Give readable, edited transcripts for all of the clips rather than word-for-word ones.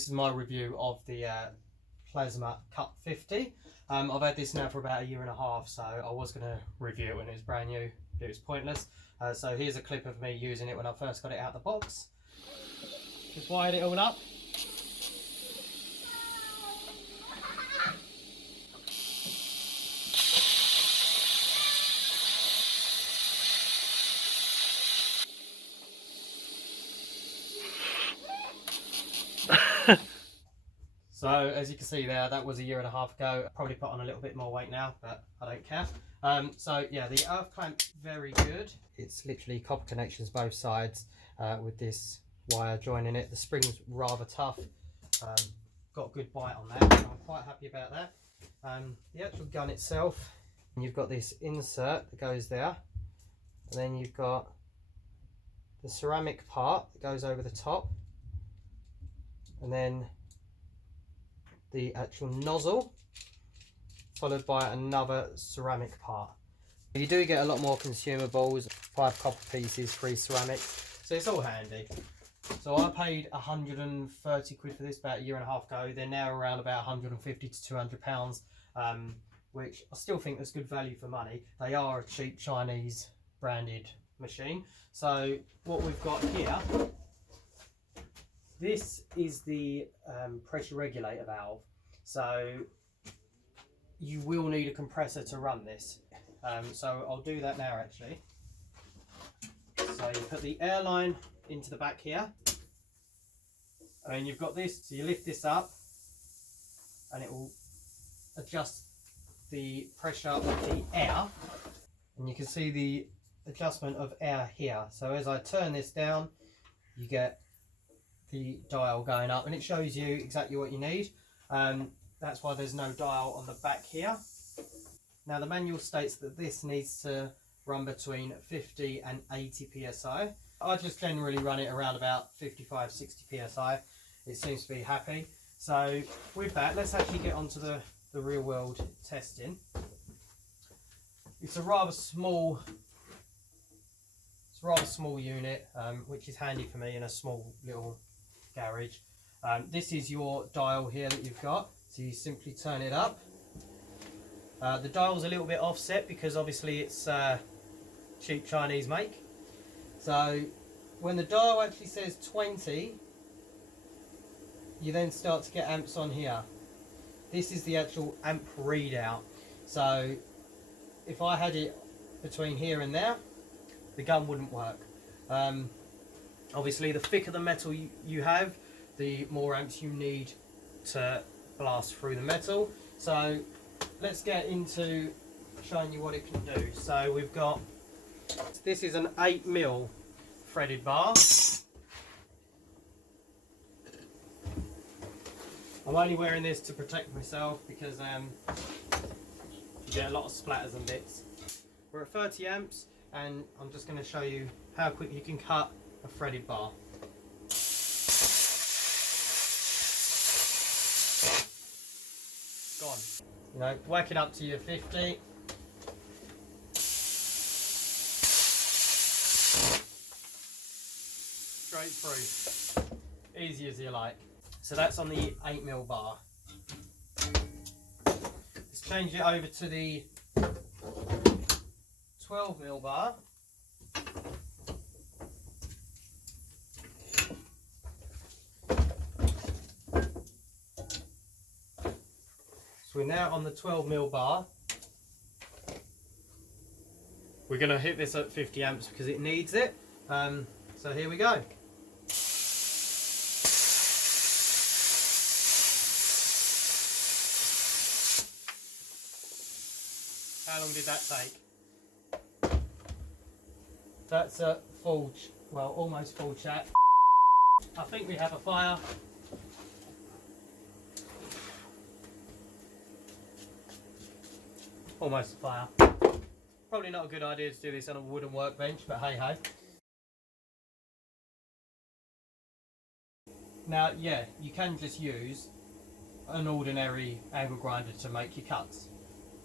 this is my review of the Plasma Cut 50. I've had this now for about 1.5 years, so I was going to review it when it was brand new. It was pointless. So here's a clip of me using it when I first got it out of the box. Just wired it all up. So as you can see there, that was 1.5 years ago. Probably put on a little bit more weight now, but I don't care. So yeah, the earth clamp, very good. It's literally copper connections both sides with this wire joining it. The spring's rather tough. Got a good bite on that, so I'm quite happy about that. The actual gun itself, you've got this insert that goes there, and then you've got the ceramic part that goes over the top, and then the actual nozzle, followed by another ceramic part. You do get a lot more consumables, 5 copper pieces, 3 ceramics, so it's all handy. So I paid 130 quid for this about 1.5 years ago. They're now around about 150 to 200 pounds, which I still think is good value for money. They are a cheap Chinese branded machine. So what we've got here, this is the pressure regulator valve. So you will need a compressor to run this. So I'll do that now actually. So you put the air line into the back here, and then you've got this, so you lift this up and it will adjust the pressure of the air, and you can see the adjustment of air here. So as I turn this down, you get the dial going up, and it shows you exactly what you need. That's why there's no dial on the back here. Now the manual states that this needs to run between 50 and 80 psi. I just generally run it around about 55-60 psi. It seems to be happy. So with that, let's actually get onto the real world testing. It's a rather small unit, which is handy for me in a small little garage. This is your dial here that you've got, so you simply turn it up. The dial's a little bit offset because obviously it's cheap Chinese make. So when the dial actually says 20, you then start to get amps on here. This is the actual amp readout. So if I had it between here and there, the gun wouldn't work. Obviously the thicker the metal you have, the more amps you need to blast through the metal. So let's get into showing you what it can do. So we've got, this is an 8mm threaded bar. I'm only wearing this to protect myself because you get a lot of splatters and bits. We're at 30 amps, and I'm just going to show you how quick you can cut a threaded bar. Gone. You know, whack it up to your 50. Straight through. Easy as you like. So that's on the 8mm bar. Let's change it over to the 12mm bar. So we're now on the 12mm bar. We're going to hit this at 50 amps because it needs it. So here we go. How long did that take? That's a full, well, almost full chat. I think we have a fire. Almost a fire. Probably not a good idea to do this on a wooden workbench, but hey ho. Now, yeah, you can just use an ordinary angle grinder to make your cuts.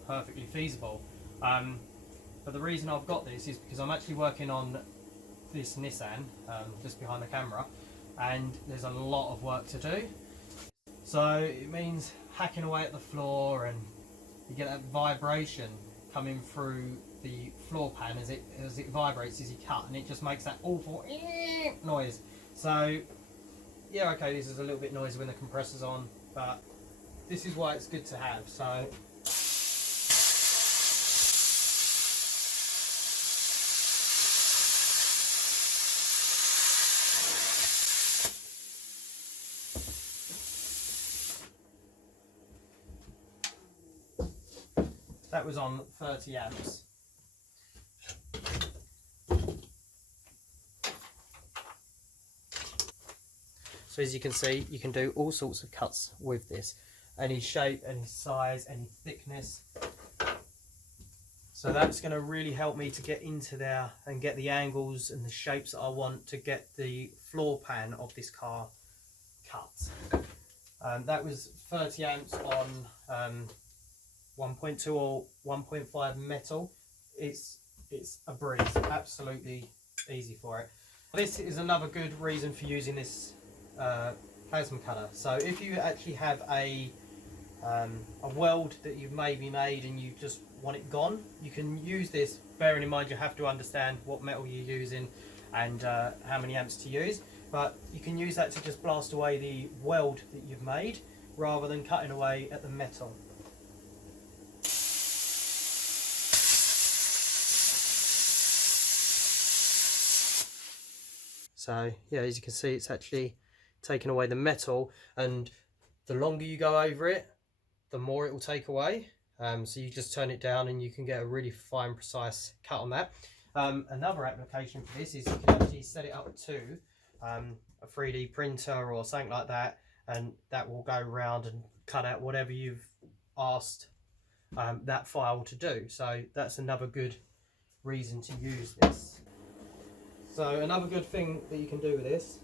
Perfectly feasible. But the reason I've got this is because I'm actually working on this Nissan just behind the camera, and there's a lot of work to do. So it means hacking away at the floor, and you get that vibration coming through the floor pan as it vibrates as you cut, and it just makes that awful noise. So yeah, okay, this is a little bit noisy when the compressor's on, but this is why it's good to have. So that was on 30 amps. So as you can see, you can do all sorts of cuts with this. Any shape, any size, any thickness. So that's going to really help me to get into there and get the angles and the shapes that I want to get the floor pan of this car cut. That was 30 amps on 1.2 or 1.5 metal. It's a breeze, absolutely easy for it. This is another good reason for using this plasma cutter. So if you actually have a weld that you've maybe made and you just want it gone, you can use this, bearing in mind you have to understand what metal you're using and how many amps to use, but you can use that to just blast away the weld that you've made rather than cutting away at the metal. So yeah, as you can see, it's actually taking away the metal, and the longer you go over it, the more it will take away. So you just turn it down and you can get a really fine, precise cut on that. Another application for this is you can actually set it up to a 3D printer or something like that, and that will go around and cut out whatever you've asked that file to do. So that's another good reason to use this. So another good thing that you can do with this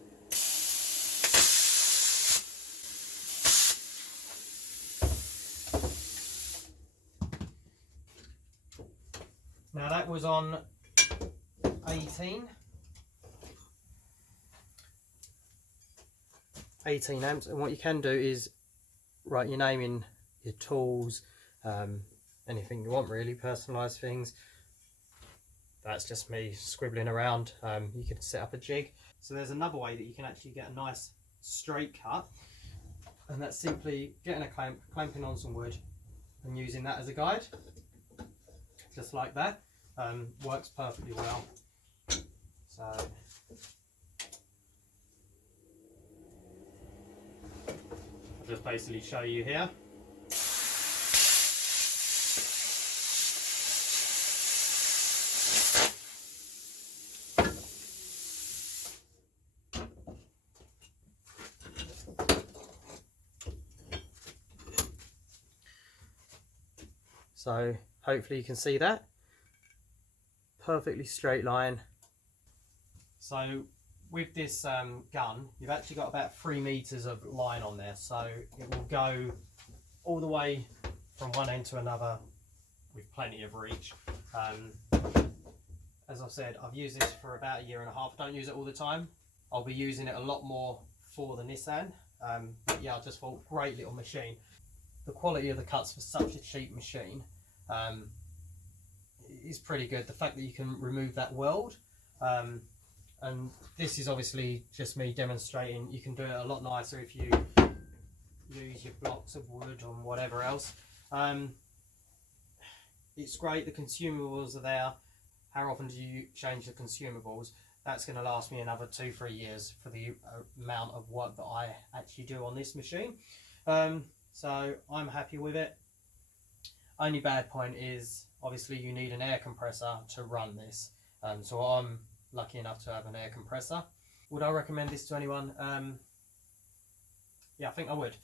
now, that was on 18 amps, and what you can do is write your name in, your tools, anything you want really, personalised things. That's just me scribbling around. You can set up a jig. So there's another way that you can actually get a nice straight cut, and that's simply getting a clamp, clamping on some wood and using that as a guide, just like that. Works perfectly well. So I'll just basically show you here. So hopefully you can see that. Perfectly straight line. So with this gun, you've actually got about 3 meters of line on there, so it will go all the way from one end to another with plenty of reach. As I've said, I've used this for about 1.5 years. I don't use it all the time. I'll be using it a lot more for the Nissan, but yeah, I just thought, great little machine. The quality of the cuts for such a cheap machine is pretty good. The fact that you can remove that weld, and this is obviously just me demonstrating, you can do it a lot nicer if you use your blocks of wood or whatever else. It's great, the consumables are there. How often do you change the consumables? That's going to last me another 2-3 years for the amount of work that I actually do on this machine. So I'm happy with it. Only bad point is obviously you need an air compressor to run this. So I'm lucky enough to have an air compressor. Would I recommend this to anyone? Yeah, I think I would.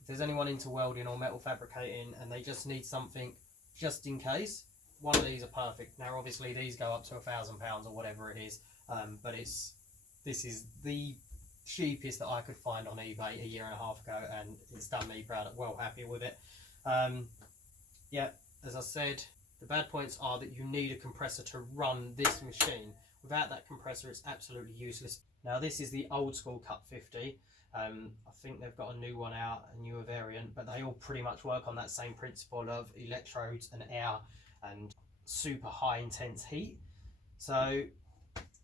If there's anyone into welding or metal fabricating and they just need something just in case, one of these are perfect. Now obviously these go up to £1,000 or whatever it is, but this is the cheapest that I could find on eBay 1.5 years ago, and it's done me proud. I'm well happy with it. Yeah, as I said, the bad points are that you need a compressor to run this machine. Without that compressor, it's absolutely useless. Now this is the old school Cut 50. I think they've got a new one out, a newer variant, but they all pretty much work on that same principle of electrodes and air and super high intense heat. So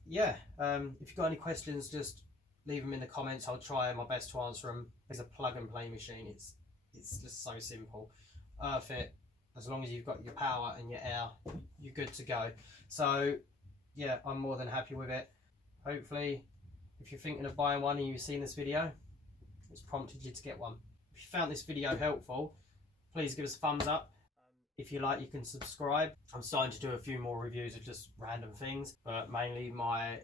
yeah, if you've got any questions, just leave them in the comments. I'll try my best to answer them. It's a plug and play machine. It's just so simple. Earth it, as long as you've got your power and your air, you're good to go. So yeah, I'm more than happy with it. Hopefully, if you're thinking of buying one and you've seen this video, it's prompted you to get one. If you found this video helpful, please give us a thumbs up. If you like, you can subscribe. I'm starting to do a few more reviews of just random things, but mainly my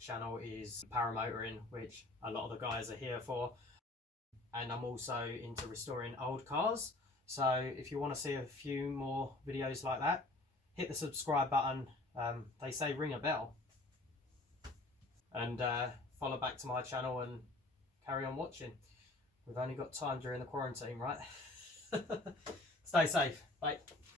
channel is paramotoring, which a lot of the guys are here for. And I'm also into restoring old cars. So if you want to see a few more videos like that, hit the subscribe button. They say ring a bell. And follow back to my channel and carry on watching. We've only got time during the quarantine, right? Stay safe. Bye.